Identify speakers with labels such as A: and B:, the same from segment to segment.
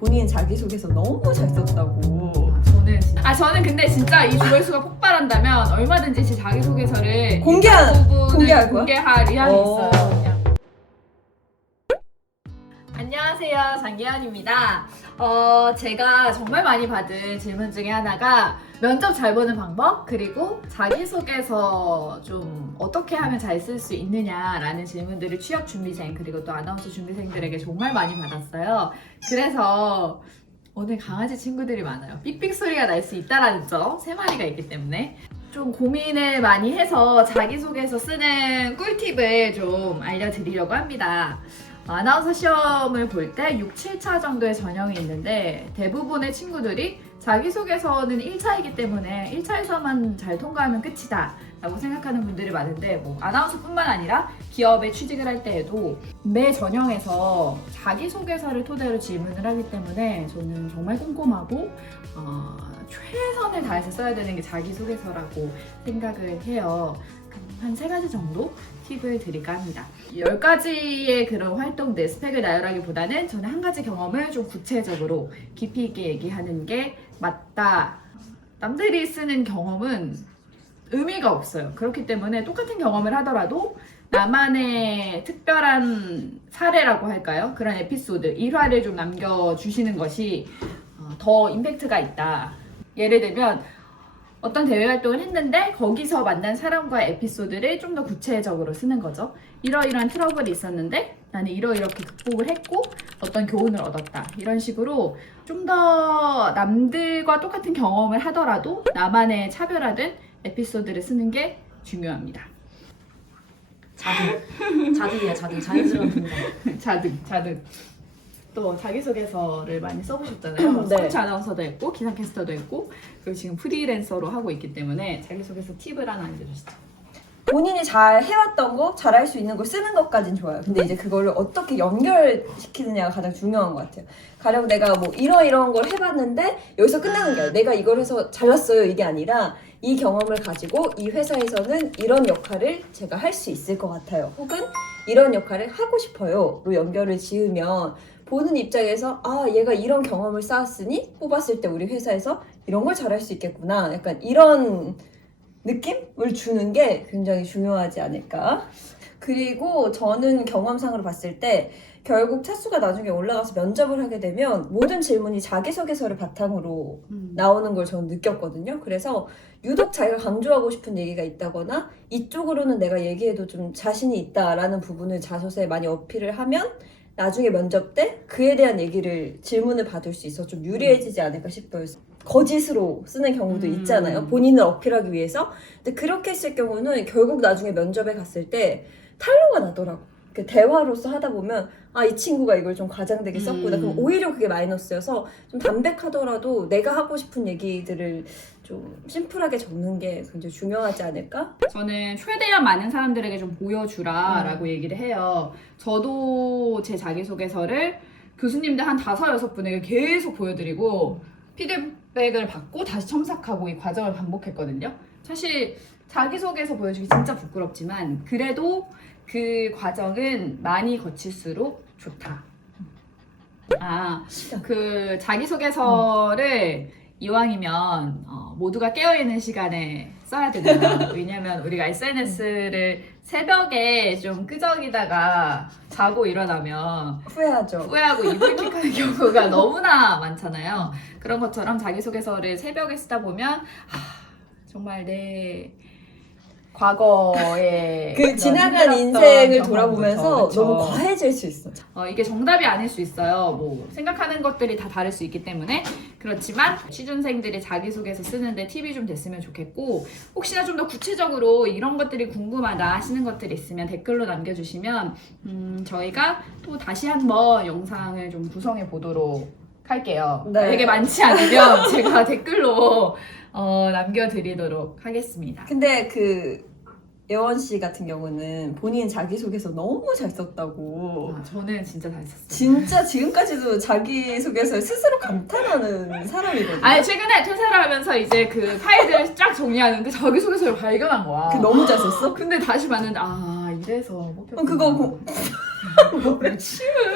A: 본인 자기소개서 너무 잘 썼다고.
B: 저는 진- 아 저는 근데 진짜 이 조회수가 폭발한다면 얼마든지 제 자기소개서를 부분을
A: 공개할 거야?
B: 공개할 의향이
A: 어.
B: 있어요. 그냥. 안녕하세요 장기현입니다. 어 제가 정말 많이 받은 질문 중에 하나가 면접 잘 보는 방법 그리고 자기소개서 좀 어떻게 하면 잘 쓸 수 있느냐라는 질문들을 취업 준비생 그리고 또 아나운서 준비생들에게 정말 많이 받았어요. 그래서 오늘 강아지 친구들이 많아요. 삑삑 소리가 날 수 있다라는 점, 세 마리가 있기 때문에 좀 고민을 많이 해서 자기소개서 쓰는 꿀팁을 좀 알려드리려고 합니다. 아나운서 시험을 볼 때 6, 7차 정도의 전형이 있는데 대부분의 친구들이 자기소개서는 1차이기 때문에 1차에서만 잘 통과하면 끝이다 라고 생각하는 분들이 많은데 뭐 아나운서뿐만 아니라 기업에 취직을 할 때에도 매 전형에서 자기소개서를 토대로 질문을 하기 때문에 저는 정말 꼼꼼하고 어, 최선을 다해서 써야 되는 게 자기소개서라고 생각을 해요. 한 세 가지 정도 팁을 드릴까 합니다. 열 가지의 그런 활동들, 스펙을 나열하기보다는 저는 한 가지 경험을 좀 구체적으로 깊이 있게 얘기하는 게 맞다. 남들이 쓰는 경험은 의미가 없어요. 그렇기 때문에 똑같은 경험을 하더라도 나만의 특별한 사례라고 할까요? 그런 에피소드, 일화를 좀 남겨주시는 것이 어, 더 임팩트가 있다. 예를 들면 어떤 대외 활동을 했는데 거기서 만난 사람과의 에피소드를 좀 더 구체적으로 쓰는 거죠. 이러이러한 트러블이 있었는데 나는 이러이렇게 극복을 했고 어떤 교훈을 얻었다. 이런 식으로 좀 더 남들과 똑같은 경험을 하더라도 나만의 차별화된 에피소드를 쓰는 게 중요합니다.
C: 자극. 자극이야, 자극. 자연스러운 분석.
B: 자득, 자득. 또 자기소개서를 많이 써보셨잖아요.
A: 네.
B: 스포츠 아나운서도 했고 기상캐스터도 했고 그리고 지금 프리랜서로 하고 있기 때문에 자기소개서 팁을 하나 알려주시죠.
A: 본인이 잘 해왔던 거, 잘할 수 있는 걸 쓰는 것까진 좋아요. 근데 이제 그거를 어떻게 연결시키느냐가 가장 중요한 것 같아요. 가령 내가 뭐 이러이러한 걸 해봤는데 여기서 끝나는 게 아니라 내가 이걸 해서 잘났어요 이게 아니라 이 경험을 가지고 이 회사에서는 이런 역할을 제가 할 수 있을 것 같아요. 혹은 이런 역할을 하고 싶어요로 연결을 지으면 보는 입장에서 아 얘가 이런 경험을 쌓았으니 뽑았을 때 우리 회사에서 이런 걸 잘할 수 있겠구나. 약간 이런 느낌을 주는 게 굉장히 중요하지 않을까. 그리고 저는 경험상으로 봤을 때 결국 차수가 나중에 올라가서 면접을 하게 되면 모든 질문이 자기소개서를 바탕으로 나오는 걸 저는 느꼈거든요. 그래서 유독 자기가 강조하고 싶은 얘기가 있다거나 이쪽으로는 내가 얘기해도 좀 자신이 있다라는 부분을 자소서에 많이 어필을 하면 나중에 면접 때 그에 대한 얘기를 질문을 받을 수 있어 좀 유리해지지 않을까 싶어요. 거짓으로 쓰는 경우도
B: 음.
A: 있잖아요. 본인을 어필하기 위해서. 근데 그렇게 했을 경우는 결국 나중에 면접에 갔을 때 탄로가 나더라고. 그 대화로서 하다 보면 아 이 친구가 이걸 좀 과장되게 썼구나.
B: 음.
A: 그럼 오히려 그게 마이너스여서 좀 담백하더라도 내가 하고 싶은 얘기들을 좀 심플하게 적는 게 굉장히 중요하지 않을까?
B: 저는 최대한 많은 사람들에게 좀 보여주라라고 얘기를 해요. 저도 제 자기소개서를 교수님들 한 다섯 여섯 분에게 계속 보여드리고 피드백을 받고 다시 첨삭하고 이 과정을 반복했거든요. 사실 자기소개서 보여주기 진짜 부끄럽지만 그래도 그 과정은 많이 거칠수록 좋다. 아, 그 자기소개서를 이왕이면 어, 모두가 깨어있는 시간에 써야 된다. 왜냐면 우리가 SNS를 새벽에 좀 끄적이다가 자고 일어나면
A: 후회하죠.
B: 후회하고 이불킥하는 경우가 너무나 많잖아요. 그런 것처럼 자기소개서를 새벽에 쓰다 보면 아, 정말 내 과거에
A: 그
B: 그런
A: 지나간
B: 힘들었던
A: 인생을
B: 경험부터,
A: 돌아보면서
B: 그쵸.
A: 너무 과해질 수 있어.
B: 어, 이게 정답이 아닐 수 있어요. 뭐 생각하는 것들이 다 다를 수 있기 때문에 그렇지만 취준생들이 자기소개서 쓰는데 팁이 좀 됐으면 좋겠고 혹시나 좀 더 구체적으로 이런 것들이 궁금하다 하시는 것들이 있으면 댓글로 남겨주시면 음, 저희가 또 다시 한번 영상을 좀 구성해 보도록 할게요.
A: 네.
B: 되게 많지 않으면 제가 댓글로 어, 남겨드리도록 하겠습니다.
A: 근데 그 예원 씨 같은 경우는 본인 자기소개서 너무 잘 썼다고.
B: 아, 저는 진짜 잘 썼어요.
A: 진짜 지금까지도 자기소개서에 스스로 감탄하는 사람이거든요.
B: 아니 최근에 퇴사를 하면서 이제 그 파일들을 쫙 정리하는데 자기소개서를 발견한 거야.
A: 그 너무 잘 썼어?
B: 근데 다시 봤는데 아 이래서 뽑혔구나.
A: 그럼 그거 고-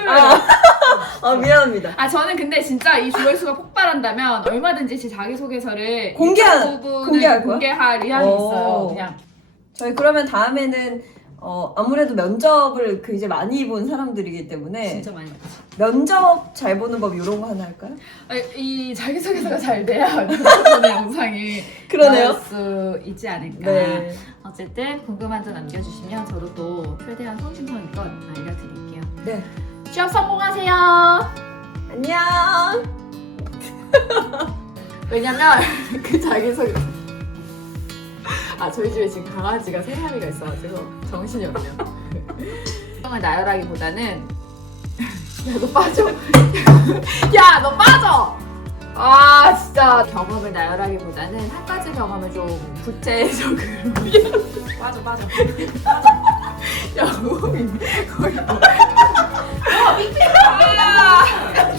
A: 아, 아 미안합니다.
B: 아 저는 근데 진짜 이 조회수가 폭발한다면 얼마든지 제 자기소개서를 부분을
A: 공개할 거야?
B: 공개할 의향이
A: 오.
B: 있어요. 그냥
A: 저희 그러면 다음에는 어, 아무래도 면접을 그 이제 많이 본 사람들이기 때문에
C: 진짜 많이 봤지.
A: 면접 잘 보는 법 이런 거 하나 할까요?
B: 아, 이 자기소개서가 잘 돼야 이번에 영상이
A: 그러네요.
B: 나올 수 있지 않을까.
A: 네.
B: 어쨌든 궁금한 점 남겨주시면 저도 또 최대한 성
A: 네.
B: 취업 성공하세요.
A: 안녕.
B: 왜냐면 그 자기소개 아 저희 집에 지금 강아지가 세 마리가 있어가지고 정신이 없네요 성을 나열하기보다는 야 너 빠져 야 너 빠져 아 진짜 경험을 나열하기보다는 한 가지 경험을 좀 구체적으로.
C: 빠져 빠져.
B: 야 우리 거의 뭐- 야